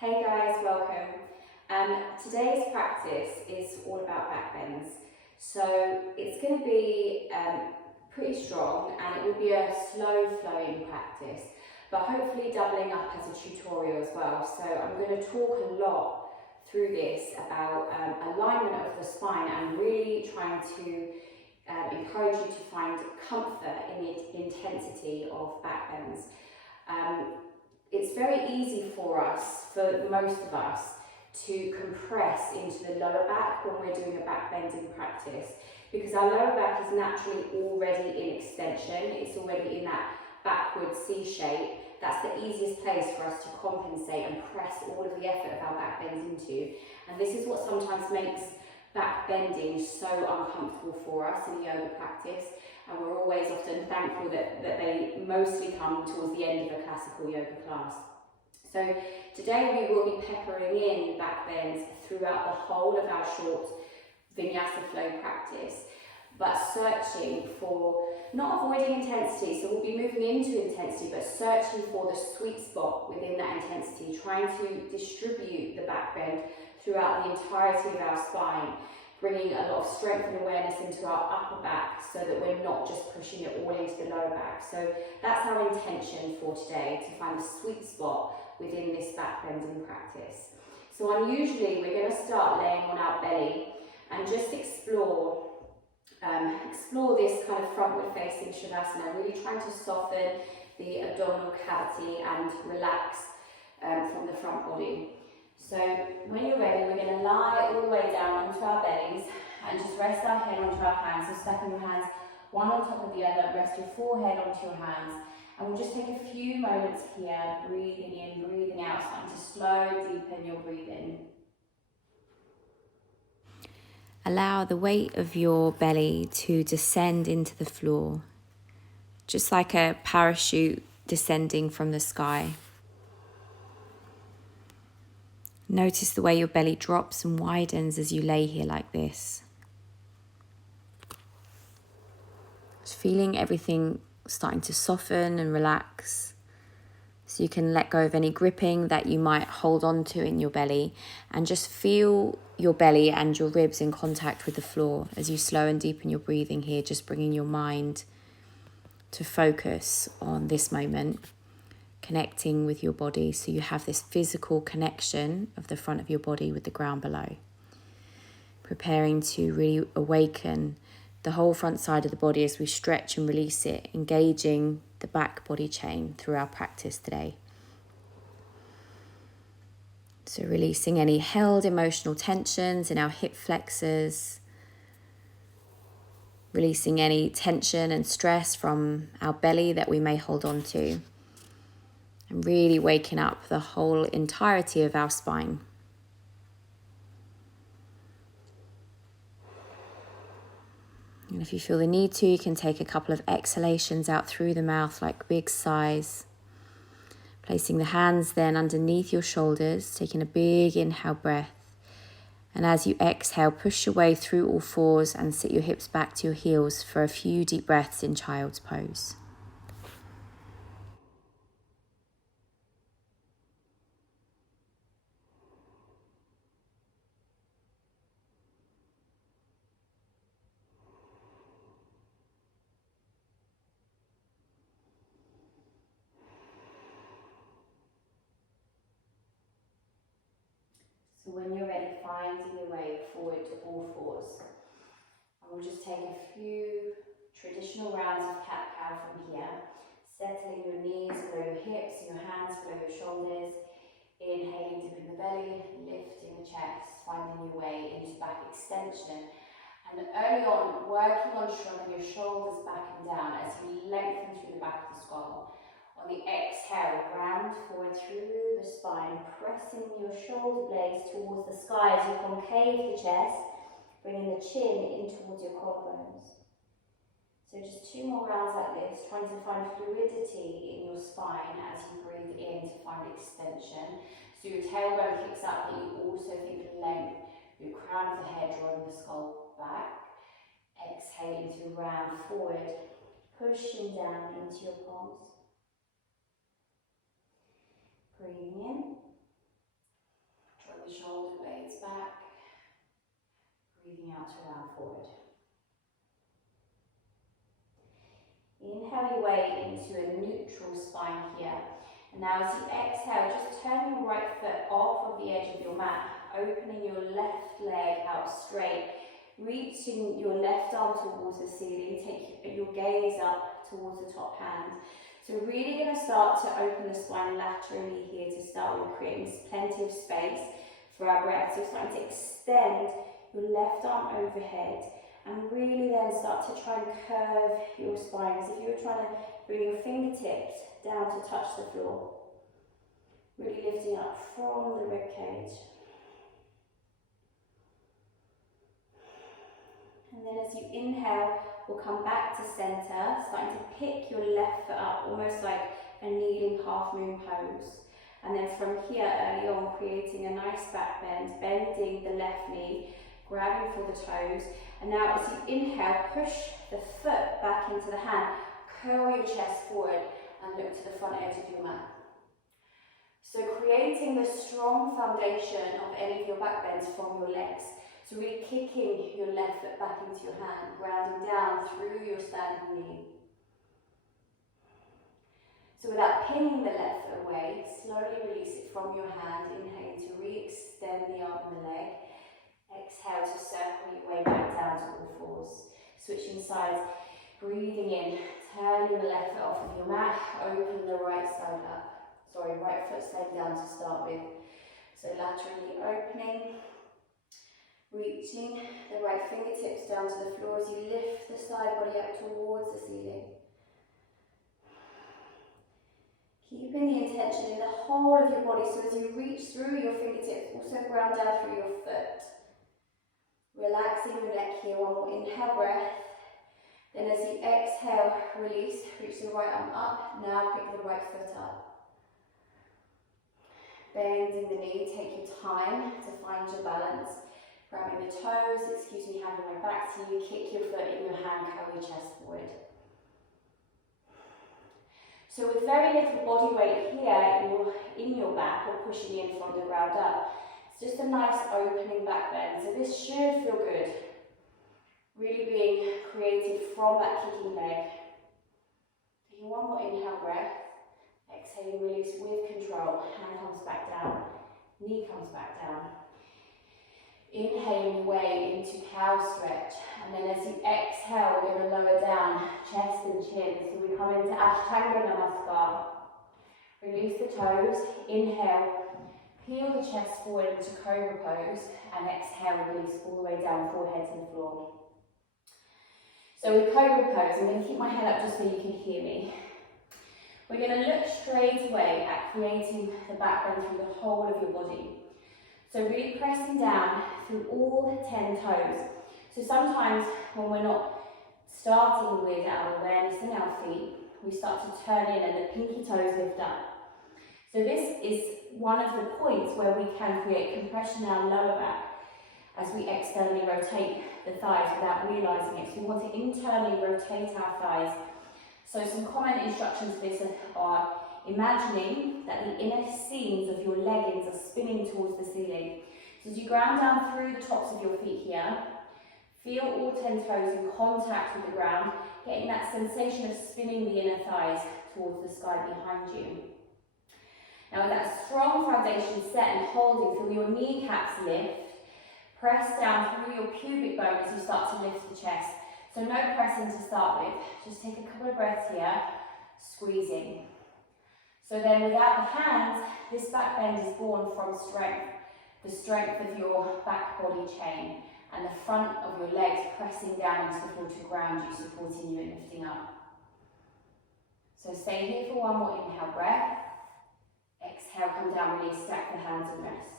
Hey guys, welcome. Today's practice is all about backbends. So it's going to be pretty strong and it will be a slow flowing practice, but hopefully doubling up as a tutorial as well. So I'm going to talk a lot through this about alignment of the spine and really trying to encourage you to find comfort in the intensity of backbends. It's very easy for us, for most of us, to compress into the lower back when we're doing a back bending practice, because our lower back is naturally already in extension. It's already in that backward C shape. That's the easiest place for us to compensate and press all of the effort of our back bends into. And this is what sometimes makes back bending so uncomfortable for us in yoga practice. And we're always often thankful that they mostly come towards the end of a classical yoga class. So today we will be peppering in back bends throughout the whole of our short vinyasa flow practice, but searching for, not avoiding intensity, so we'll be moving into intensity, but searching for the sweet spot within that intensity, trying to distribute the back bend throughout the entirety of our spine, bringing a lot of strength and awareness into our upper back so that we're not just pushing it all into the lower back. So that's our intention for today, to find the sweet spot within this back bending practice. So unusually we're going to start laying on our belly and just explore this kind of frontward facing shavasana, really trying to soften the abdominal cavity and relax from the front body. So when you're ready, we're going to lie all the way down onto our bellies and just rest our head onto our hands. So stacking your hands one on top of the other, rest your forehead onto your hands. And we'll just take a few moments here, breathing in, breathing out, starting to slow, deepen your breathing. Allow the weight of your belly to descend into the floor, just like a parachute descending from the sky. Notice the way your belly drops and widens as you lay here like this. Just feeling everything starting to soften and relax, so you can let go of any gripping that you might hold on to in your belly, and just feel your belly and your ribs in contact with the floor as you slow and deepen your breathing here, just bringing your mind to focus on this moment, connecting with your body so you have this physical connection of the front of your body with the ground below. Preparing to really awaken the whole front side of the body as we stretch and release it, engaging the back body chain through our practice today. So releasing any held emotional tensions in our hip flexors, releasing any tension and stress from our belly that we may hold on to, and really waking up the whole entirety of our spine. And if you feel the need to, you can take a couple of exhalations out through the mouth like big sighs. Placing the hands then underneath your shoulders, taking a big inhale breath. And as you exhale, push your way through all fours and sit your hips back to your heels for a few deep breaths in child's pose. So when you're ready, finding your way forward to all fours. And we'll just take a few traditional rounds of cat-cow from here, settling your knees below your hips and your hands below your shoulders. Inhaling deep in the belly, lifting the chest, finding your way into back extension. And early on, working on shrugging your shoulders back and down as you lengthen through the back of the skull. On the exhale, round forward through the spine, pressing your shoulder blades towards the sky as you concave the chest, bringing the chin in towards your collarbones. So just 2 more rounds like this, trying to find fluidity in your spine as you breathe in to find extension. So your tailbone kicks up, but you also think length, your crown of the head drawing the skull back. Exhaling to round forward, pushing down into your palms. Breathing in into a neutral spine here. And now as you exhale, just turn your right foot off of the edge of your mat, opening your left leg out straight, reaching your left arm towards the ceiling, take your gaze up towards the top hand. So we're really going to start to open the spine laterally here to start with, creating plenty of space for our breath. So starting to extend your left arm overhead and really then start to try and curve your spine as if you were trying to bring your fingertips down to touch the floor. Really lifting up from the rib cage. And then as you inhale, we'll come back to center, starting to pick your left foot up, almost like a kneeling half moon pose. And then from here, early on, creating a nice back bend, bending the left knee, grabbing for the toes. And now as you inhale, push the foot back into the hand, curl your chest forward and look to the front edge of your mat. So creating the strong foundation of any of your back bends from your legs. So really kicking your left foot back into your hand, grounding down through your standing knee. So without pinning the left foot away, slowly release it from your hand, inhaling to re-extend the arm and the leg. Exhale to circle your way back down to all fours. Switching sides, breathing in, turning the left foot off of your mat, open the right side up. Right foot staying down to start with. So laterally opening, reaching the right fingertips down to the floor as you lift the side body up towards the ceiling. Keeping the intention in the whole of your body, so as you reach through your fingertips, also ground down through your foot. Relaxing your neck here, one more inhale breath. Then as you exhale, release, reach the right arm up, now pick the right foot up. Bending the knee, take your time to find your balance. Grabbing the toes, having my back to you, kick your foot in your hand, curl your chest forward. So with very little body weight here in your back or pushing in from the ground up, it's just a nice opening back bend. So this should feel good. Really being created from that kicking leg. Taking one more inhale breath. Exhaling, release with control. Hand comes back down. Knee comes back down. Inhaling way into cow stretch. And then as you exhale, we're going to lower down chest and chin. So we come into Ashtanga Namaskar. Release the toes. Inhale. Peel the chest forward into Cobra pose. And exhale, release all the way down, forehead to the floor. So with Cobra pose, I'm going to keep my head up just so you can hear me. We're going to look straight away at creating the back bend through the whole of your body. So really pressing down through all 10 toes. So sometimes when we're not starting with our awareness in our feet, we start to turn in and the pinky toes lift up. So this is one of the points where we can create compression in our lower back as we externally rotate the thighs without realising it. So we want to internally rotate our thighs. So some common instructions for this are imagining that the inner seams of your leggings are spinning towards the ceiling. So as you ground down through the tops of your feet here, feel all 10 toes in contact with the ground, getting that sensation of spinning the inner thighs towards the sky behind you. Now with that strong foundation set and holding, feel your kneecaps lift, press down through your pubic bone as you start to lift the chest. So no pressing to start with, just take a couple of breaths here, squeezing. So then without the hands, this back bend is born from strength, the strength of your back body chain and the front of your legs pressing down into the floor to ground you, supporting you and lifting up. So stay here for one more inhale breath. Exhale, come down, release, stack the hands and rest.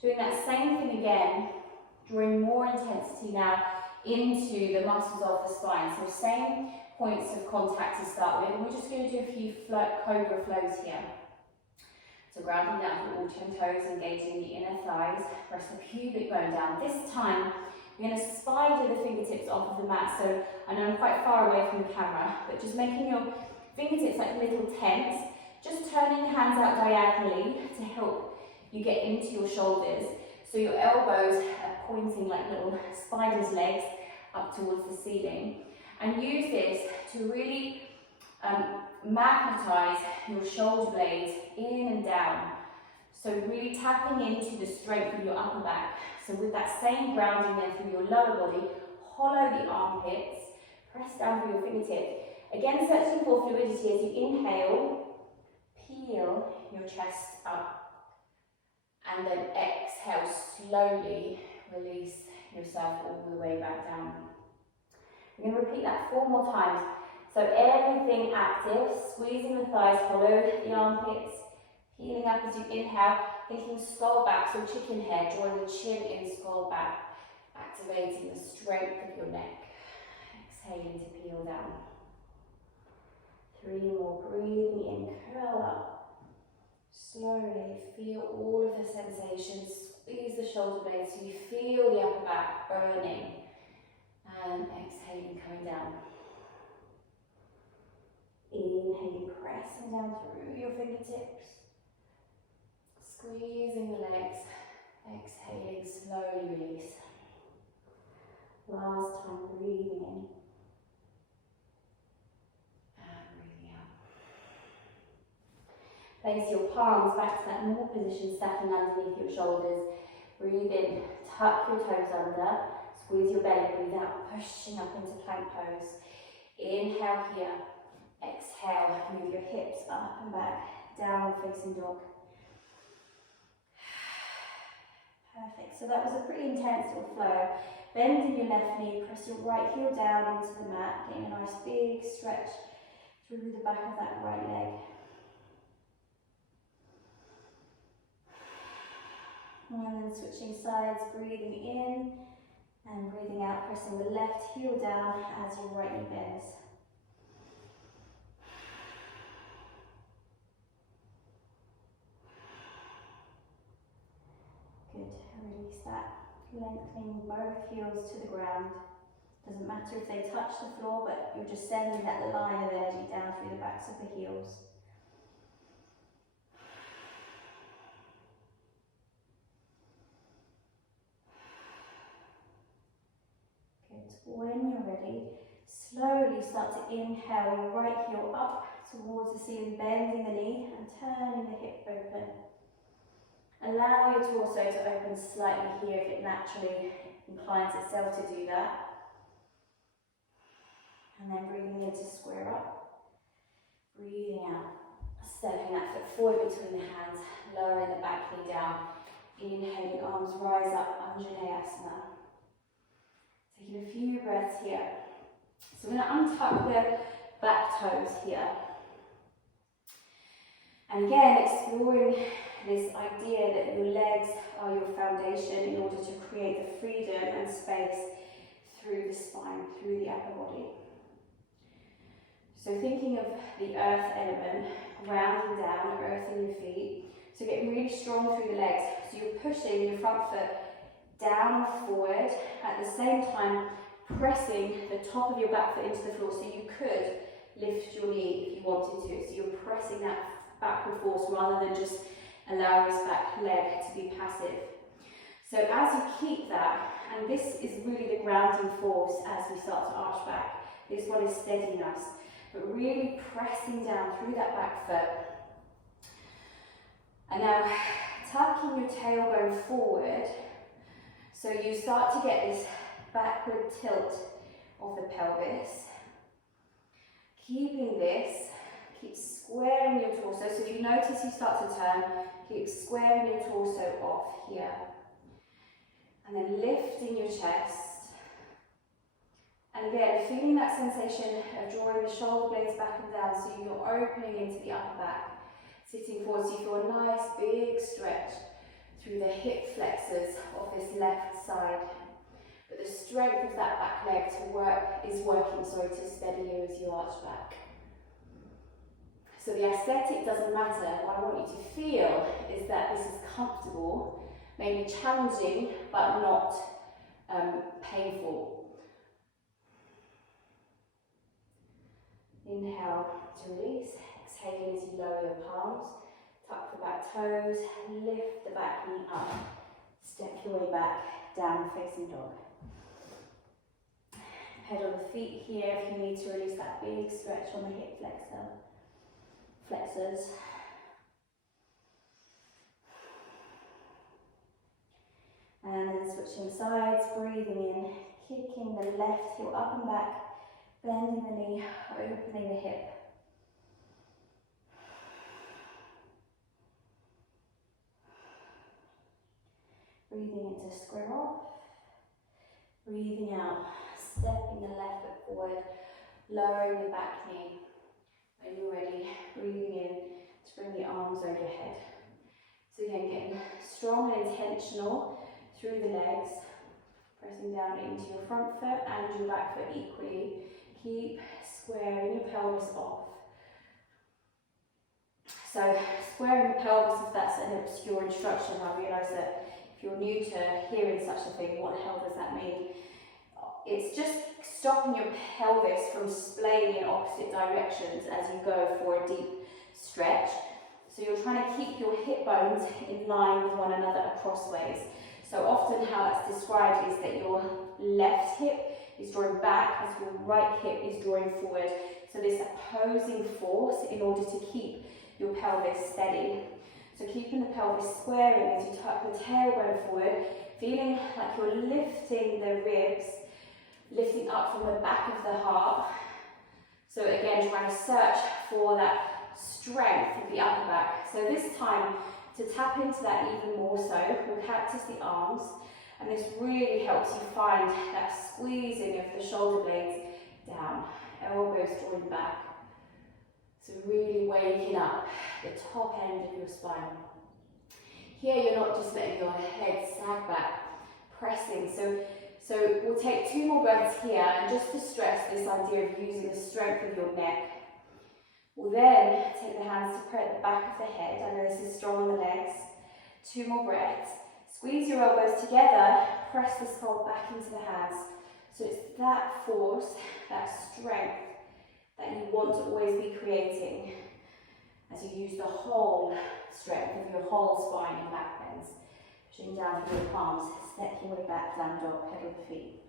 Doing that same thing again, drawing more intensity now into the muscles of the spine. So same points of contact to start with, and we're just going to do a few cobra flows here. So grounding down through all 10 toes, engaging the inner thighs, press the pubic bone down. This time, we're going to spider the fingertips off of the mat. So I know I'm quite far away from the camera, but just making your fingertips like little tents, just turning the hands out diagonally to help you get into your shoulders. So your elbows are pointing like little spider's legs up towards the ceiling. And use this to really magnetize your shoulder blades in and down. So really tapping into the strength of your upper back. So with that same grounding there through your lower body, hollow the armpits, press down through your fingertips. Again, searching for fluidity as you inhale, peel your chest up, and then exhale, slowly release yourself all the way back down. We're going to repeat that 4 more times. So everything active, squeezing the thighs, hollow the armpits, peeling up as you inhale, thinking skull back, so chicken head, drawing the chin in, skull back, activating the strength of your neck. Exhaling to peel down. 3 more, breathing in, curl up. Slowly feel all of the sensations, squeeze the shoulder blades so you feel the upper back burning. And exhaling, coming down. Inhaling, pressing down through your fingertips. Squeezing the legs. Exhaling, slowly release. Last time, breathing in. And breathing out. Place your palms back to that normal position, stacking underneath your shoulders. Breathe in, tuck your toes under. Squeeze your belly, breathe out, pushing up into plank pose. Inhale here. Exhale, move your hips up and back, downward facing dog. Perfect, so that was a pretty intense little flow. Bending your left knee, press your right heel down into the mat, getting a nice big stretch through the back of that right leg. And then switching sides, breathing in and breathing out, pressing the left heel down as your right knee bends. Good, release that. Lengthening both heels to the ground. Doesn't matter if they touch the floor, but you're just sending that line of energy down through the backs of the heels. When you're ready, slowly start to inhale your right heel up towards the ceiling, bending the knee and turning the hip open. Allow your torso to open slightly here if it naturally inclines itself to do that. And then breathing in to square up. Breathing out, stepping that foot forward between the hands, lowering the back knee down. Inhaling, arms rise up, Anjaneyasana. Taking a few breaths here. So we're going to untuck the back toes here. And again, exploring this idea that your legs are your foundation in order to create the freedom and space through the spine, through the upper body. So thinking of the earth element, grounding down, earthing your feet. So getting really strong through the legs. So you're pushing your front foot down and forward, at the same time pressing the top of your back foot into the floor, so you could lift your knee if you wanted to. So you're pressing that backward force rather than just allowing this back leg to be passive. So as you keep that, and this is really the grounding force as we start to arch back, this one is steadying us, but really pressing down through that back foot. And now tucking your tailbone forward, so you start to get this backward tilt of the pelvis. Keeping this, keep squaring your torso. So if you notice you start to turn, keep squaring your torso off here. And then lifting your chest. And again, feeling that sensation of drawing the shoulder blades back and down, so you're opening into the upper back. Sitting forward, so you feel a nice big stretch through the hip flexors of this left side. But the strength of that back leg is working to steady you as you arch back. So the aesthetic doesn't matter. What I want you to feel is that this is comfortable, maybe challenging, but not painful. Inhale to release. Exhaling as you lower your palms. Tuck the back toes, lift the back knee up. Step your way back, down facing dog. Pedal the feet here if you need to release that big stretch on the hip flexors. And then switching sides, breathing in, kicking the left heel up and back, bending the knee, opening the hip. Breathing into square off, breathing out, stepping the left foot forward, lowering the back knee. When you're ready, breathing in to bring the arms over your head. So again, getting strong and intentional through the legs, pressing down into your front foot and your back foot equally. Keep squaring your pelvis off. So squaring the pelvis, if that's an obscure instruction, I realise that if you're new to hearing such a thing, what the hell does that mean? It's just stopping your pelvis from splaying in opposite directions as you go for a deep stretch. So you're trying to keep your hip bones in line with one another crossways. So often how that's described is that your left hip is drawing back as your right hip is drawing forward. So this opposing force in order to keep your pelvis steady. So keeping the pelvis squaring as you tuck the tailbone forward, feeling like you're lifting the ribs, lifting up from the back of the heart. So again, trying to search for that strength of the upper back. So this time, to tap into that even more so, we'll cactus the arms, and this really helps you find that squeezing of the shoulder blades down, elbows drawing back. So really waking up the top end of your spine. Here you're not just letting your head sag back, pressing. So we'll take 2 more breaths here, and just to stress this idea of using the strength of your neck. We'll then take the hands to pray at the back of the head. I know this is strong on the legs. 2 more breaths. Squeeze your elbows together, press the skull back into the hands. So it's that force, that strength that you want to always be creating as you use the whole strength of your whole spine in back bends. Pushing down through your palms, step your way back, down dog, pedal the feet.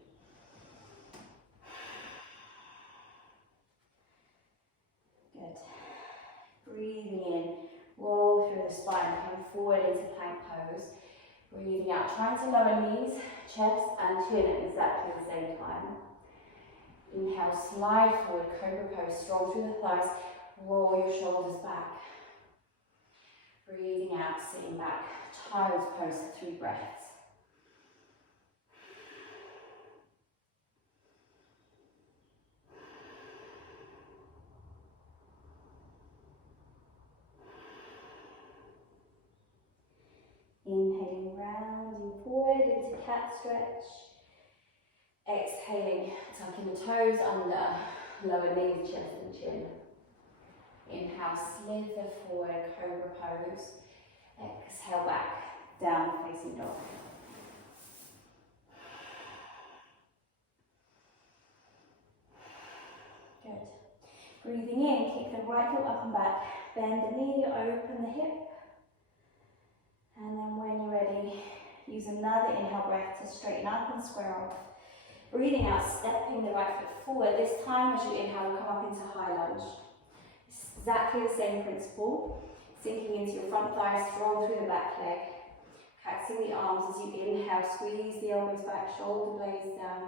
Good. Breathing in, roll through the spine, coming forward into plank pose. Breathing out, trying to lower knees, chest and chin at exactly the same time. Inhale, slide forward, cobra pose, strong through the thighs, roll your shoulders back. Breathing out, sitting back, child's pose for 3 breaths. Inhaling, rounding forward into cat stretch. Exhaling, tucking the toes under, lower knees, chest and chin. Inhale, slither forward, cobra pose. Exhale back, down facing dog. Good. Breathing in, kick the right foot up and back, bend the knee, open the hip. And then when you're ready, use another inhale breath to straighten up and square off. Breathing out, stepping the right foot forward. This time as you inhale, come up into high lunge. It's exactly the same principle. Sinking into your front thigh, strong through the back leg. Cactusing the arms as you inhale, squeeze the elbows back, shoulder blades down.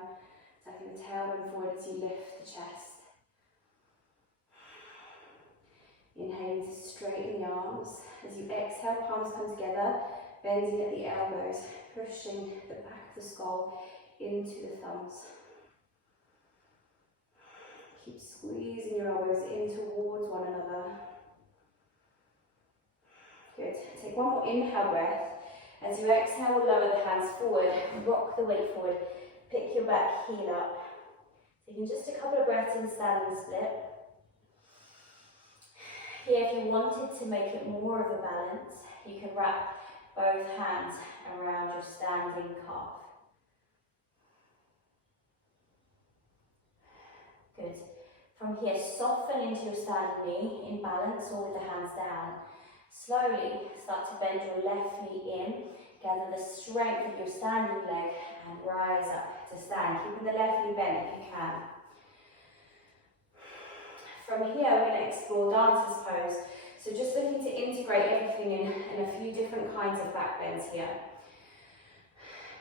Tucking the tailbone forward as you lift the chest. Inhaling to straighten the arms. As you exhale, palms come together, bending at the elbows, pushing the back of the skull into the thumbs. Keep squeezing your elbows in towards one another. Good. Take 1 more inhale breath. As you exhale, lower the hands forward, rock the weight forward, pick your back heel up. Taking just a couple of breaths in standing split. Here, if you wanted to make it more of a balance, you can wrap both hands around your standing calf. Good. From here, soften into your standing knee in balance or with the hands down. Slowly start to bend your left knee in, Gather the strength of your standing leg and rise up to stand, keeping the left knee bent if you can. From here, we're going to explore dancer's pose. So just looking to integrate everything in a few different kinds of back bends here.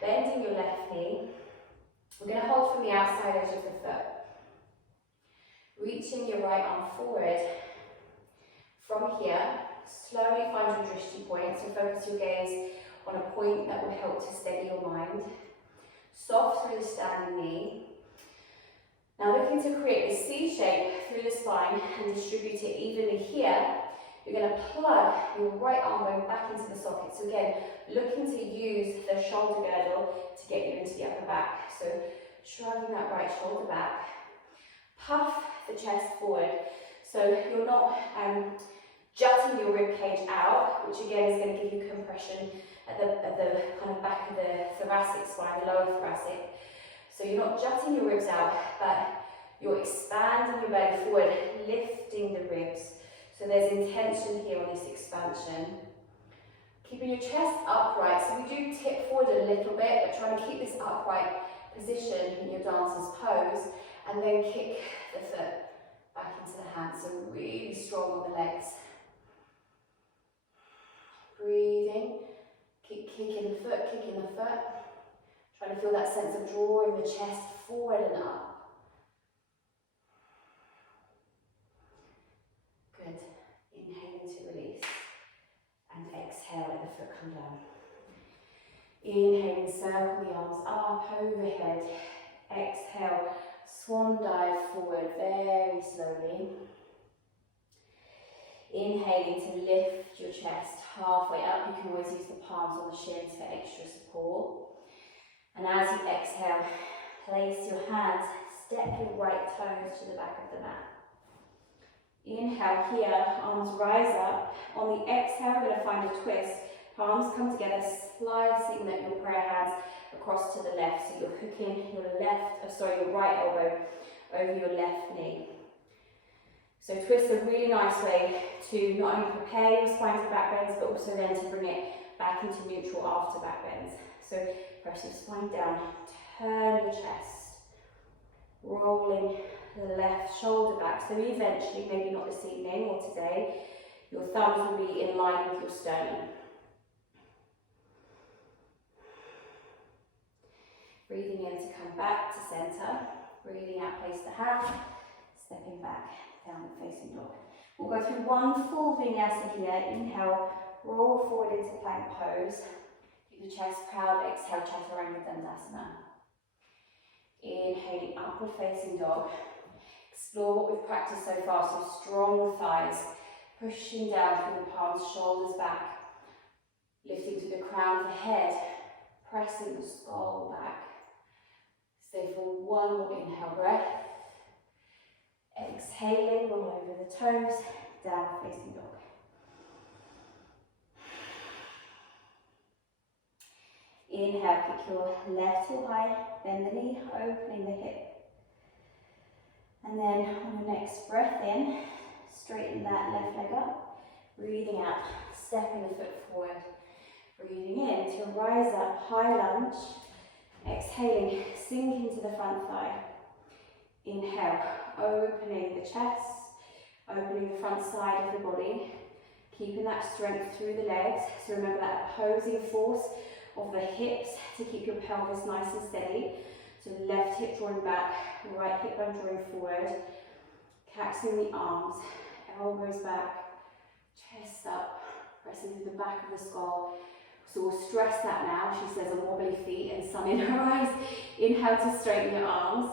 Bending your left knee. We're going to hold from the outside edge of the foot. Reaching your right arm forward. From here, slowly find your drishti point, so focus your gaze on a point that will help to steady your mind. Soft through the standing knee. Now looking to create a C shape through the spine and distribute it evenly here, you're going to plug your right arm bone back into the socket. So again, looking to use the shoulder girdle to get you into the upper back. So shrugging that right shoulder back. Puff the chest forward. So you're not jutting your rib cage out, which again is going to give you compression at the kind of back of the thoracic spine, the lower thoracic. So you're not jutting your ribs out, but you're expanding your belly forward, lifting the ribs. So there's intention here on this expansion. Keeping your chest upright. So we do tip forward a little bit, but trying to keep this upright position in your dancer's pose, and then kick the foot back into the hands. So really strong on the legs. Breathing, kicking the foot, kicking the foot. Trying to feel that sense of drawing the chest forward and up. Good. Inhaling to release. And exhale, let the foot come down. Inhaling, circle the arms up, overhead. Exhale, swan dive forward very slowly. Inhaling to lift your chest halfway up. You can always use the palms on the shins for extra support. And as you exhale, place your hands, step your right toes to the back of the mat. Inhale here, arms rise up. On the exhale, we're going to find a twist. Palms come together, slicing your prayer hands across to the left. So you're hooking your right elbow over your left knee. So twist a really nice way to not only prepare your spine for back bends, but also then to bring it back into neutral after back bends. So press your spine down, turn your chest, rolling the left shoulder back. So eventually, maybe not this evening or today, your thumbs will be in line with your sternum. Breathing in to come back to center. Breathing out, place the hand, stepping back, downward facing dog. We'll go through one full vinyasa here. Inhale, roll forward into plank pose. Keep the chest proud, exhale, chaturanga dandasana. Inhaling, upward facing dog. Explore what we've practiced so far, so strong thighs, pushing down through the palms, shoulders back, lifting to the crown of the head, pressing the skull back. Stay for one more inhale breath. Exhaling, roll over the toes, downward facing dog. Inhale, kick your left heel high, bend the knee, opening the hip. And then on your next breath in, straighten that left leg up. Breathing out, stepping the foot forward. Breathing in to rise up, high lunge. Exhaling, sink into the front thigh. Inhale, opening the chest, opening the front side of the body. Keeping that strength through the legs. So remember that opposing force of the hips to keep your pelvis nice and steady. So the left hip drawing back, right hip bone drawing forward. Catching the arms, elbows back, chest up, pressing through the back of the skull. So we'll stress that now. She says on wobbly feet and sun in her eyes. Inhale to straighten your arms.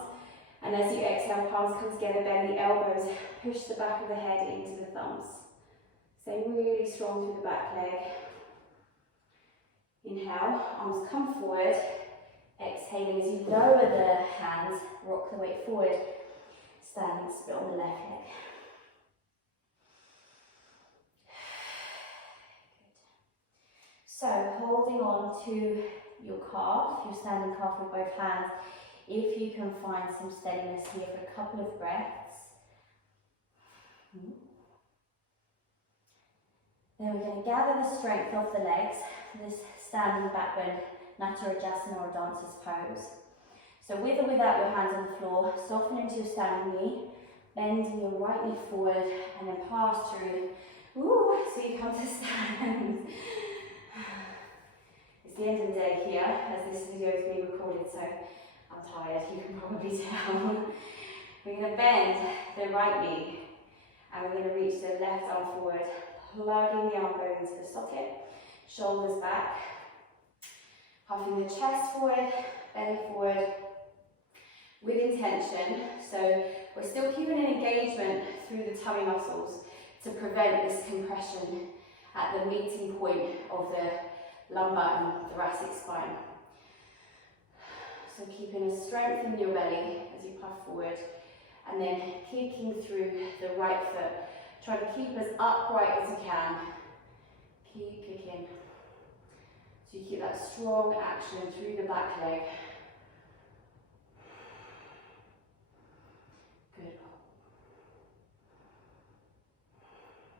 And as you exhale, palms come together, bend the elbows, push the back of the head into the thumbs. Stay really strong through the back leg. Inhale, arms come forward. Exhaling as you lower the hands, rock the weight forward, standing split on the left leg. So holding on to your calf, your standing calf with both hands, if you can find some steadiness here for a couple of breaths. Then we're going to gather the strength of the legs for this standing back bend, Natarajasana or dancer's pose. So with or without your hands on the floor, soften into your standing knee, bending your right knee forward and then pass through. Ooh, so you come to stand. It's the end of the day here, as this video is being recorded, so I'm tired, you can probably tell. We're going to bend the right knee, and we're going to reach the left arm forward, plugging the elbow into the socket, shoulders back, puffing the chest forward, belly forward, with intention. So we're still keeping an engagement through the tummy muscles to prevent this compression at the meeting point of the lumbar and thoracic spine. So keeping a strength in your belly as you puff forward, and then kicking through the right foot. Try to keep as upright as you can. Keep kicking. So you keep that strong action through the back leg. Good.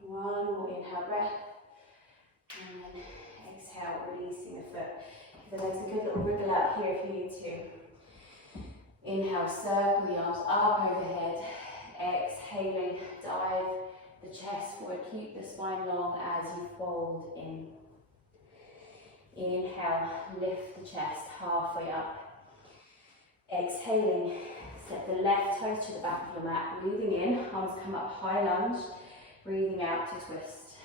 One more inhale breath, and then exhale, releasing the foot. Give the legs a good little wriggle out here if you need to. Inhale, circle the arms up overhead. Exhaling, dive the chest forward. Keep the spine long as you fold in. Inhale, lift the chest halfway up. Exhaling, step the left toes to the back of your mat. Breathing in, arms come up, high lunge. Breathing out to twist.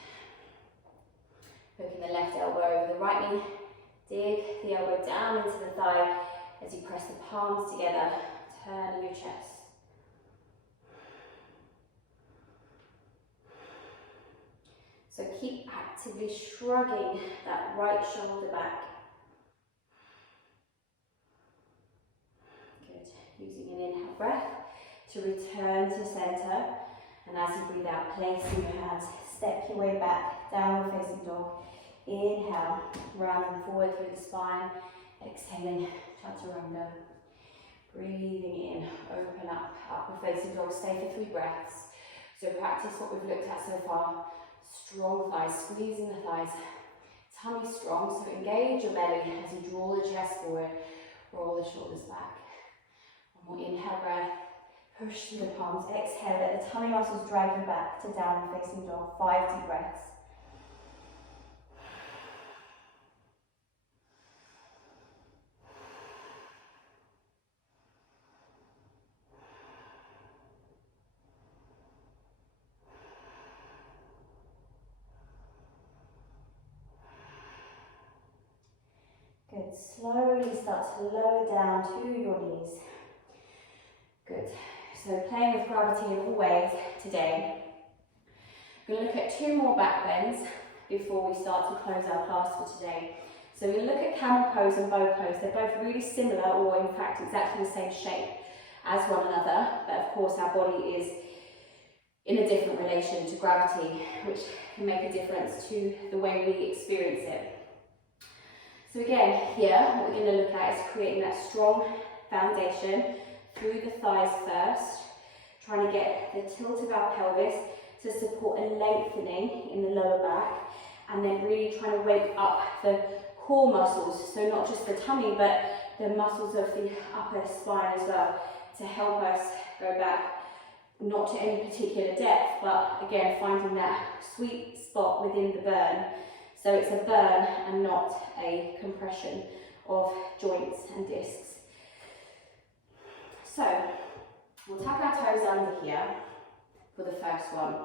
Hooking the left elbow over the right knee. Dig the elbow down into the thigh as you press the palms together, turning your chest. So keep actively shrugging that right shoulder back. Good. Using an inhale breath to return to center. And as you breathe out, placing your hands, step your way back, downward facing dog. Inhale, rounding forward through the spine. Exhaling, chaturanga. Breathing in, open up, upward facing dog. Stay for 3 breaths. So practice what we've looked at so far. Strong thighs, squeezing the thighs. Tummy strong, so engage your belly as you draw the chest forward. Roll the shoulders back. One more inhale breath. Push through the palms. Exhale, let the tummy muscles drag you back to downward facing dog. 5 deep breaths. Good. Slowly start to lower down to your knees. Good. So playing with gravity in all ways today. We're going to look at 2 more back bends before we start to close our class for today. So we're going to look at camel pose and bow pose. They're both really similar, or in fact exactly the same shape as one another, but of course our body is in a different relation to gravity, which can make a difference to the way we experience it. So again, here, what we're going to look at is creating that strong foundation through the thighs first, trying to get the tilt of our pelvis to support a lengthening in the lower back, and then really trying to wake up the core muscles, so not just the tummy, but the muscles of the upper spine as well, to help us go back, not to any particular depth, but again, finding that sweet spot within the burn. So it's a burn and not a compression of joints and discs. So we'll tuck our toes under here for the first one.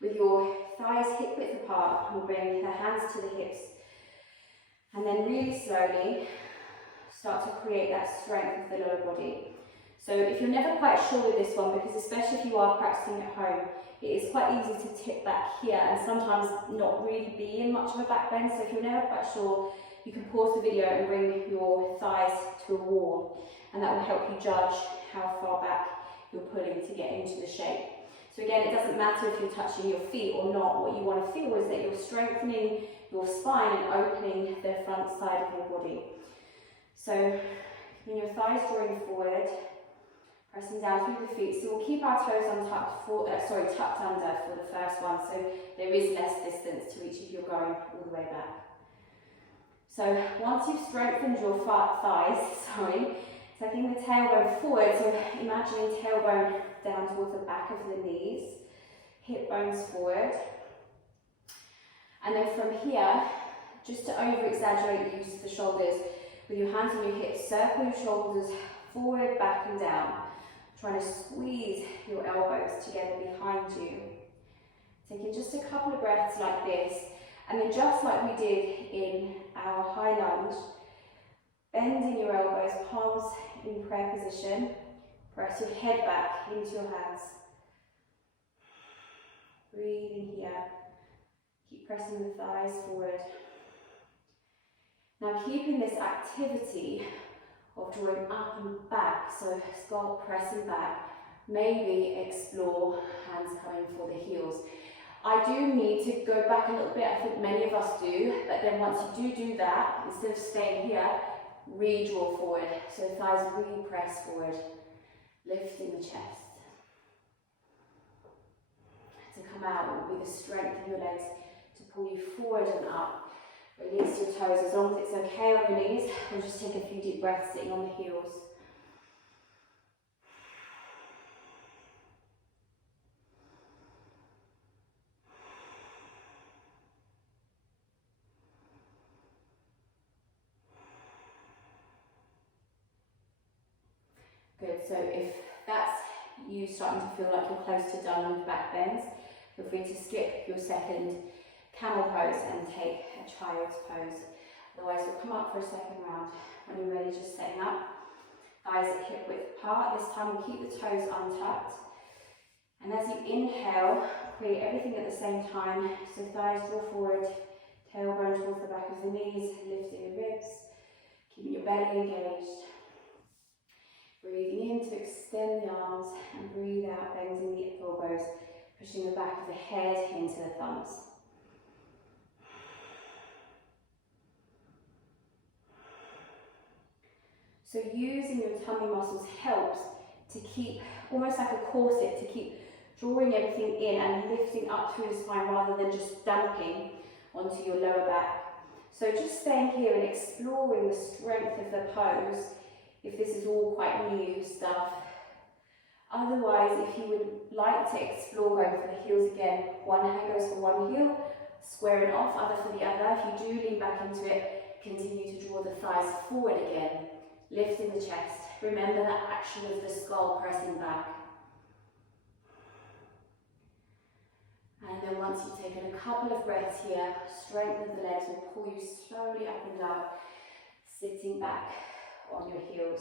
With your thighs hip width apart, we'll bring the hands to the hips, and then really slowly start to create that strength of the lower body. So if you're never quite sure with this one, because especially if you are practicing at home, it is quite easy to tip back here and sometimes not really be in much of a back bend. So if you're never quite sure, you can pause the video and bring your thighs to a wall, and that will help you judge how far back you're pulling to get into the shape. So again, it doesn't matter if you're touching your feet or not. What you want to feel is that you're strengthening your spine and opening the front side of your body. So when your thighs drawing forward, pressing down through the feet. So we'll keep our toes tucked under for the first one, so there is less distance to each if you're going all the way back. So once you've strengthened your thighs, taking the tailbone forward, so imagining tailbone down towards the back of the knees, hip bones forward. And then from here, just to over-exaggerate the use of the shoulders, with your hands on your hips, circle your shoulders forward, back and down, trying to squeeze your elbows together behind you. Taking just a couple of breaths like this, and then just like we did in our high lunge, bending your elbows, palms in prayer position, press your head back into your hands. Breathe in here. Keep pressing the thighs forward. Now keeping this activity of drawing up and back, so scalp pressing back, maybe explore hands coming for the heels. I do need to go back a little bit, I think many of us do, but then once you do that, instead of staying here, redraw forward, so thighs re-press forward, lifting the chest. To come out will be the strength of your legs to pull you forward and up. Release your toes as long as it's okay on your knees. We'll just take a few deep breaths sitting on the heels. Good, so if that's you starting to feel like you're close to done with back bends, feel free to skip your second camel pose and take a child's pose. Otherwise we'll come up for a second round. When you're ready, just setting up. Thighs at hip width apart. This time we'll keep the toes untucked. And as you inhale, create everything at the same time. So thighs draw forward, tailbone towards the back of the knees, lifting the ribs, keeping your belly engaged. Breathing in to extend the arms and breathe out, bending the elbows, pushing the back of the head into the thumbs. So using your tummy muscles helps to keep, almost like a corset, to keep drawing everything in and lifting up through the spine rather than just dumping onto your lower back. So just staying here and exploring the strength of the pose, if this is all quite new stuff. Otherwise, if you would like to explore going for the heels again, one hand goes for one heel, squaring off, other for the other. If you do lean back into it, continue to draw the thighs forward again, lifting the chest. Remember that action of the skull pressing back. And then once you've taken a couple of breaths here, strength of the legs will pull you slowly up and down, sitting back on your heels.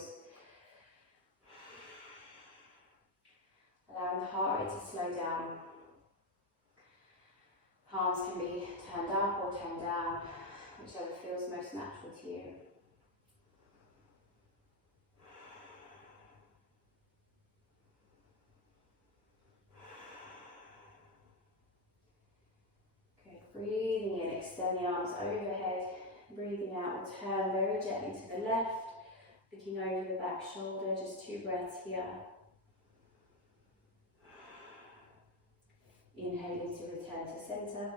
Allowing the heart rate to slow down. Palms can be turned up or turned down, whichever feels most natural to you. Good. Breathing in, extend the arms overhead. Breathing out, we'll turn very gently to the left, looking over the back shoulder, just 2 breaths here. Inhaling to return to centre,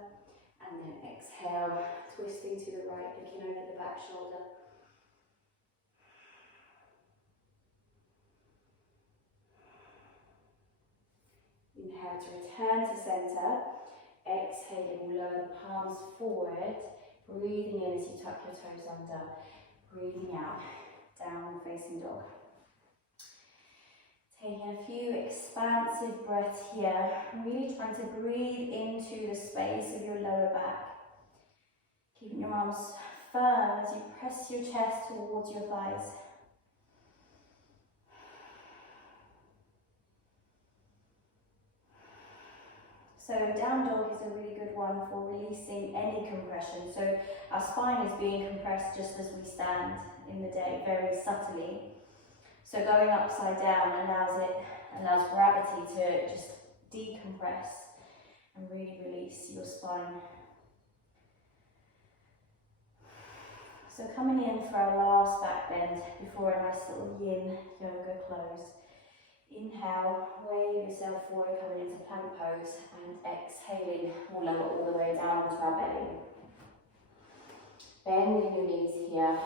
and then exhale, twisting to the right, looking over the back shoulder. Inhale to return to centre, exhaling, we'll lower the palms forward, breathing in as you tuck your toes under, breathing out, downward facing dog. Taking a few expansive breaths here, really trying to breathe into the space of your lower back. Keeping your arms firm as you press your chest towards your thighs. So down dog is a really good one for releasing any compression. So our spine is being compressed just as we stand in the day, very subtly. So going upside down allows gravity to just decompress and really release your spine. So coming in for our last back bend before a nice little yin yoga close. Inhale, wave yourself forward, coming into plank pose, and exhaling, we'll lower all the way down onto our belly. Bending your knees here,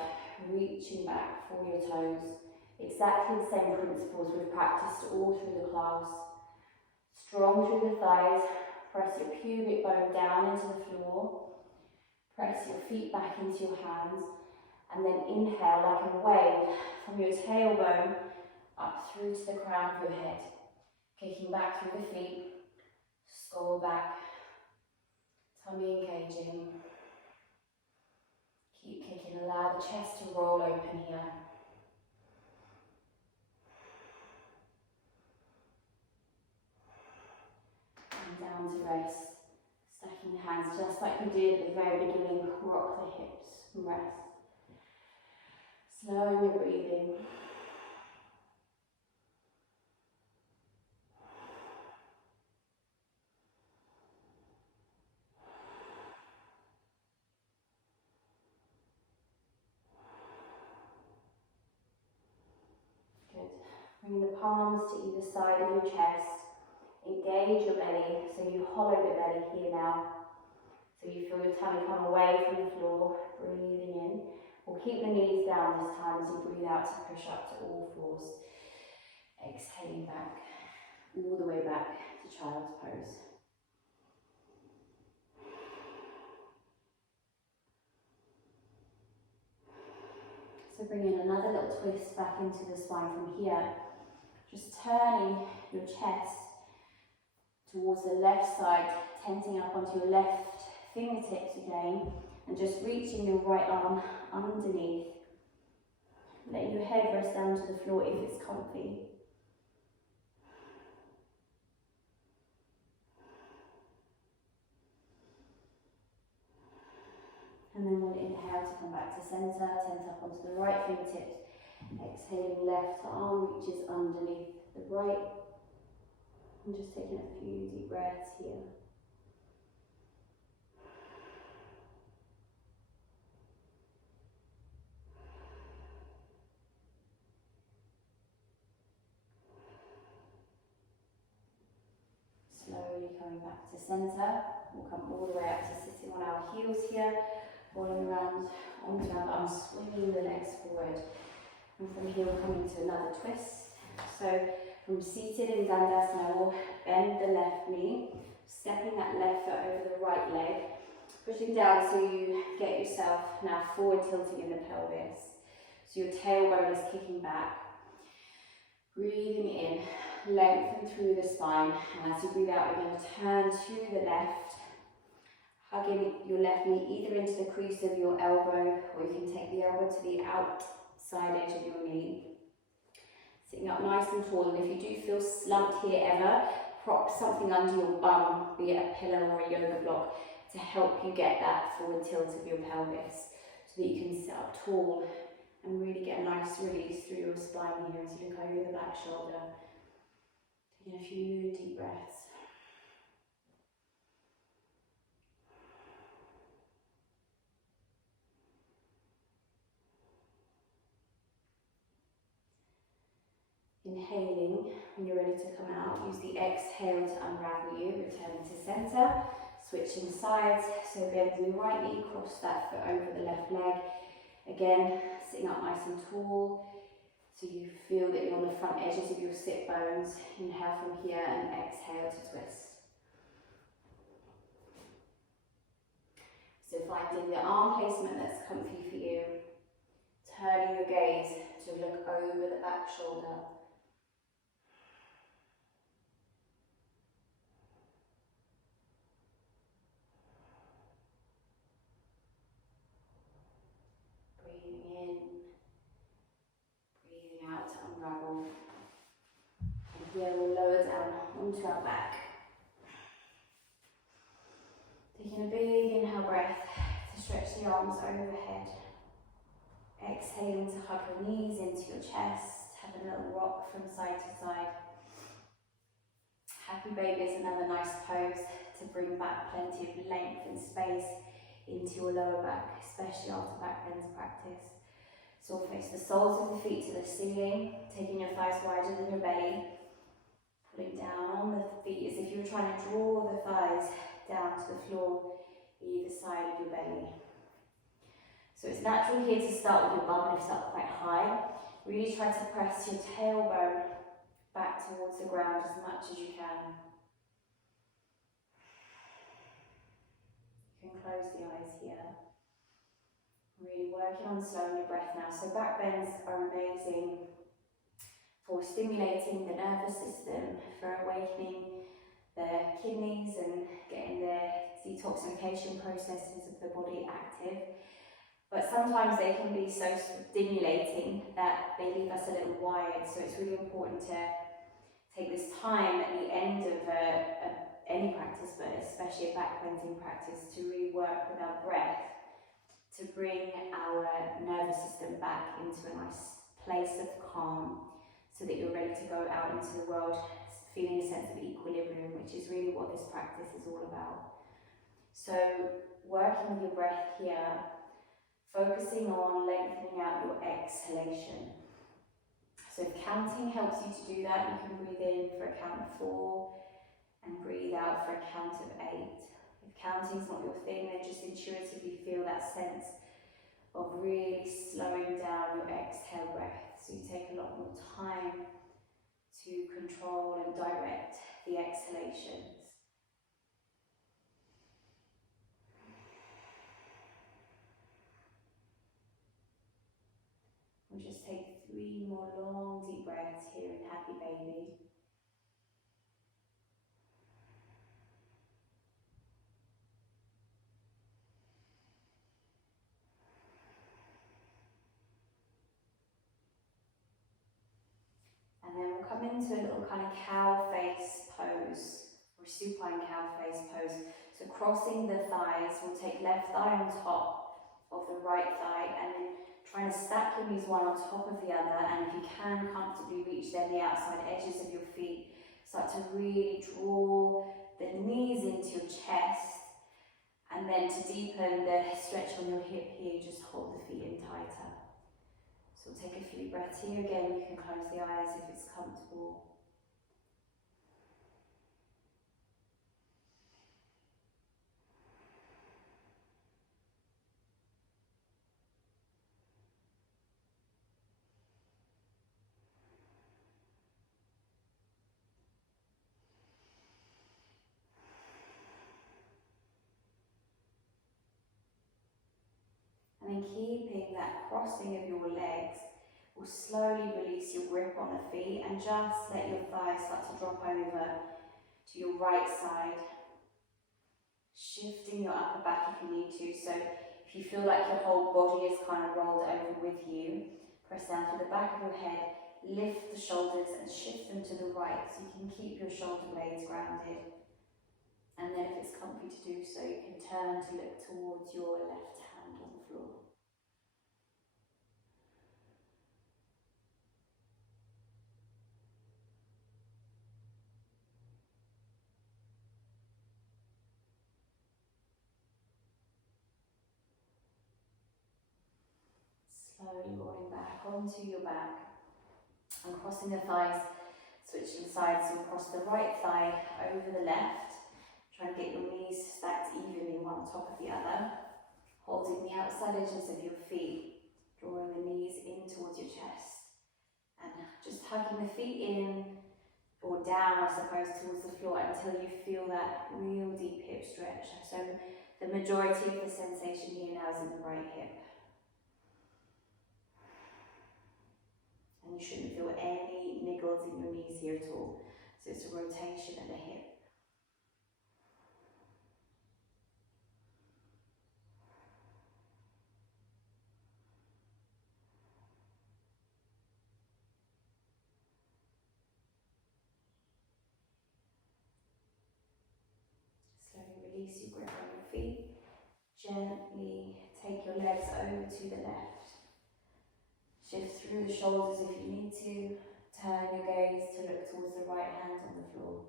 reaching back for your toes. Exactly the same principles we've practiced all through the class. Strong through the thighs, press your pubic bone down into the floor, press your feet back into your hands, and then inhale like a wave from your tailbone up through to the crown of your head. Kicking back through the feet, skull back, tummy engaging. Keep kicking, allow the chest to roll open here. And down to rest. Stacking the hands just like we did at the very beginning. Rock the hips and rest. Slowing your breathing. Good. Bring the palms to either side of your chest. Engage your belly, so you hollow the belly here now. So you feel your tummy come away from the floor, breathing in. We'll keep the knees down this time as you breathe out to push up to all fours. Exhaling back, all the way back to child's pose. So bring in another little twist back into the spine from here. Just turning your chest towards the left side, tenting up onto your left fingertips again, and just reaching your right arm underneath. Let your head rest down to the floor if it's comfy. And then we'll inhale to come back to centre, tent up onto the right fingertips. Exhaling, left arm reaches underneath the right. And just taking a few deep breaths here. Slowly coming back to centre. We'll come all the way up to sitting on our heels here, rolling around onto our bum, swinging the legs forward. And from here we'll come into another twist. So from seated in Dandasana, we'll bend the left knee, stepping that left foot over the right leg, pushing down so you get yourself now forward tilting in the pelvis. So your tailbone is kicking back. Breathing in, lengthen through the spine, and as you breathe out, we're going to turn to the left, hugging your left knee either into the crease of your elbow, or you can take the elbow to the outside edge of your knee. Sitting up nice and tall, and if you do feel slumped here ever, prop something under your bum, be it a pillow or a yoga block, to help you get that forward tilt of your pelvis, so that you can sit up tall and really get a nice release through your spine here as you look over the back shoulder. Taking a few deep breaths. Inhaling, when you're ready to come out, use the exhale to unravel you, returning to centre, switching sides, so bending the right knee, cross that foot over the left leg. Again, sitting up nice and tall, so you feel that you're on the front edges of your sit bones. Inhale from here and exhale to twist. So finding the arm placement that's comfy for you, turning your gaze to look over the back shoulder. Breathing in, breathing out to unravel. And here we'll lower down onto our back. Taking a big inhale breath to stretch the arms overhead. Exhaling to hug the knees into your chest. Have a little rock from side to side. Happy baby is another nice pose to bring back plenty of length and space into your lower back, especially after backbends practice. So we'll face the soles of the feet to the ceiling, taking your thighs wider than your belly, pulling down on the feet as if you were trying to draw the thighs down to the floor, either side of your belly. So it's natural here to start with your bum lifts up quite high. Really try to press your tailbone back towards the ground as much as you can. You can close the eyes here. Really working on slowing your breath now. So back bends are amazing for stimulating the nervous system, for awakening the kidneys and getting the detoxification processes of the body active. But sometimes they can be so stimulating that they leave us a little wired. So it's really important to take this time at the end of any practice, but especially a back bending practice, to really work with our breath to bring our nervous system back into a nice place of calm, so that you're ready to go out into the world feeling a sense of equilibrium, which is really what this practice is all about. So working with your breath here, focusing on lengthening out your exhalation. So if counting helps you to do that, you can breathe in for a count of 4 and breathe out for a count of 8. If counting's not your thing, then just intuitively feel that sense of really slowing down your exhale breath. So you take a lot more time to control and direct the exhalations. We'll just take 3 more long deep breaths here in Happy Baby. And then we'll come into a little kind of cow face pose, or supine cow face pose. So crossing the thighs, we'll take left thigh on top of the right thigh, and then trying to stack your knees one on top of the other, and if you can comfortably reach then the outside edges of your feet. Start to really draw the knees into your chest, and then to deepen the stretch on your hip here, just hold the feet in tighter. So we'll take a few breaths here. Again, you can close the eyes if it's comfortable. And then keeping that crossing of your legs, will slowly release your grip on the feet and just let your thighs start to drop over to your right side. Shifting your upper back if you need to. So if you feel like your whole body is kind of rolled over with you, press down through the back of your head, lift the shoulders and shift them to the right so you can keep your shoulder blades grounded. And then if it's comfy to do so, you can turn to look towards your left hand on the floor. Slowly rolling back onto your back and crossing the thighs, switching sides. So cross the right thigh over the left, trying to get your knees stacked evenly one on top of the other, holding the outside edges of your feet, drawing the knees in towards your chest, and just tucking the feet in or down, I suppose, towards the floor until you feel that real deep hip stretch. So the majority of the sensation here now is in the right hip. And you shouldn't feel any niggles in your knees here at all. So it's a rotation at the hip. Slowly release your grip on your feet. Gently take your legs over to the left. Shift through the shoulders if you need to. Turn your gaze to look towards the right hand on the floor.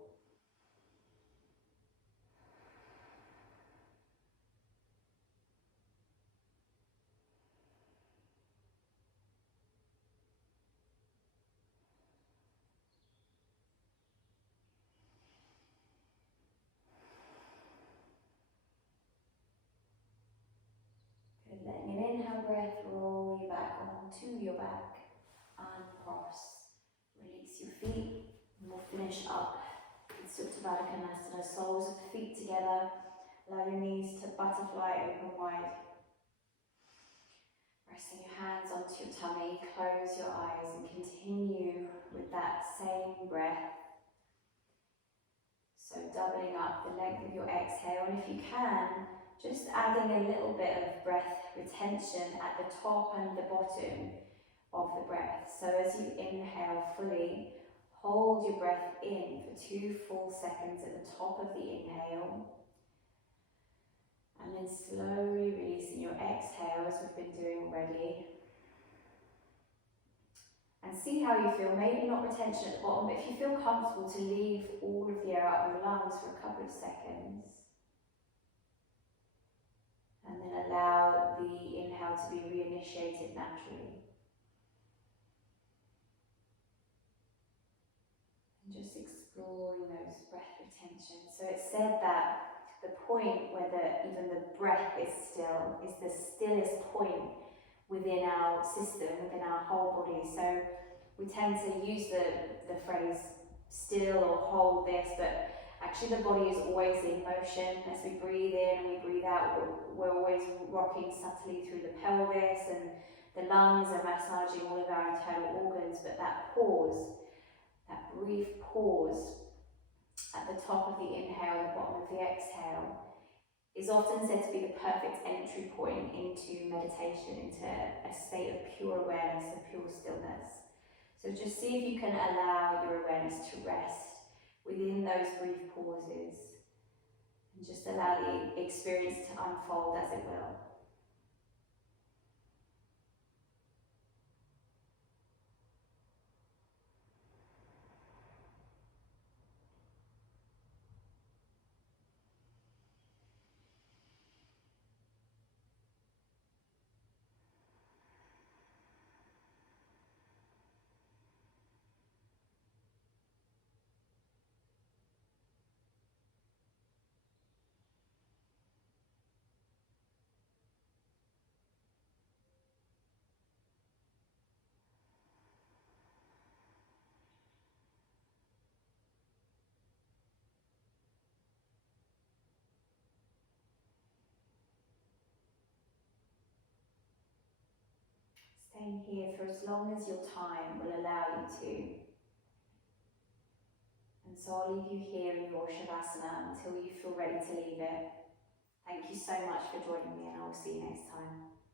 Good. Letting an inhale breath your back, uncross. Release your feet, and we'll finish up in Supta Baddha Konasana, soles of the feet together. Allow your knees to butterfly open wide. Resting your hands onto your tummy, close your eyes and continue with that same breath. So doubling up the length of your exhale, and if you can, just adding a little bit of breath retention at the top and the bottom of the breath. So as you inhale fully, hold your breath in for 2 full seconds at the top of the inhale. And then slowly releasing your exhale, as we've been doing already. And see how you feel. Maybe not retention at the bottom, but if you feel comfortable to leave all of the air out of your lungs for a couple of seconds. And then allow the inhale to be reinitiated naturally. And just exploring those breath retention. So it's said that the point where even the breath is still is the stillest point within our system, within our whole body. So we tend to use the phrase still or hold this, but actually the body is always in motion. As we breathe in and we breathe out, we're always rocking subtly through the pelvis, and the lungs are massaging all of our internal organs. But that pause, that brief pause at the top of the inhale and the bottom of the exhale, is often said to be the perfect entry point into meditation, into a state of pure awareness, of pure stillness. So just see if you can allow your awareness to rest within those brief pauses, and just allow the experience to unfold as it will. Staying here for as long as your time will allow you to. And so I'll leave you here in your Shavasana until you feel ready to leave it. Thank you so much for joining me, and I will see you next time.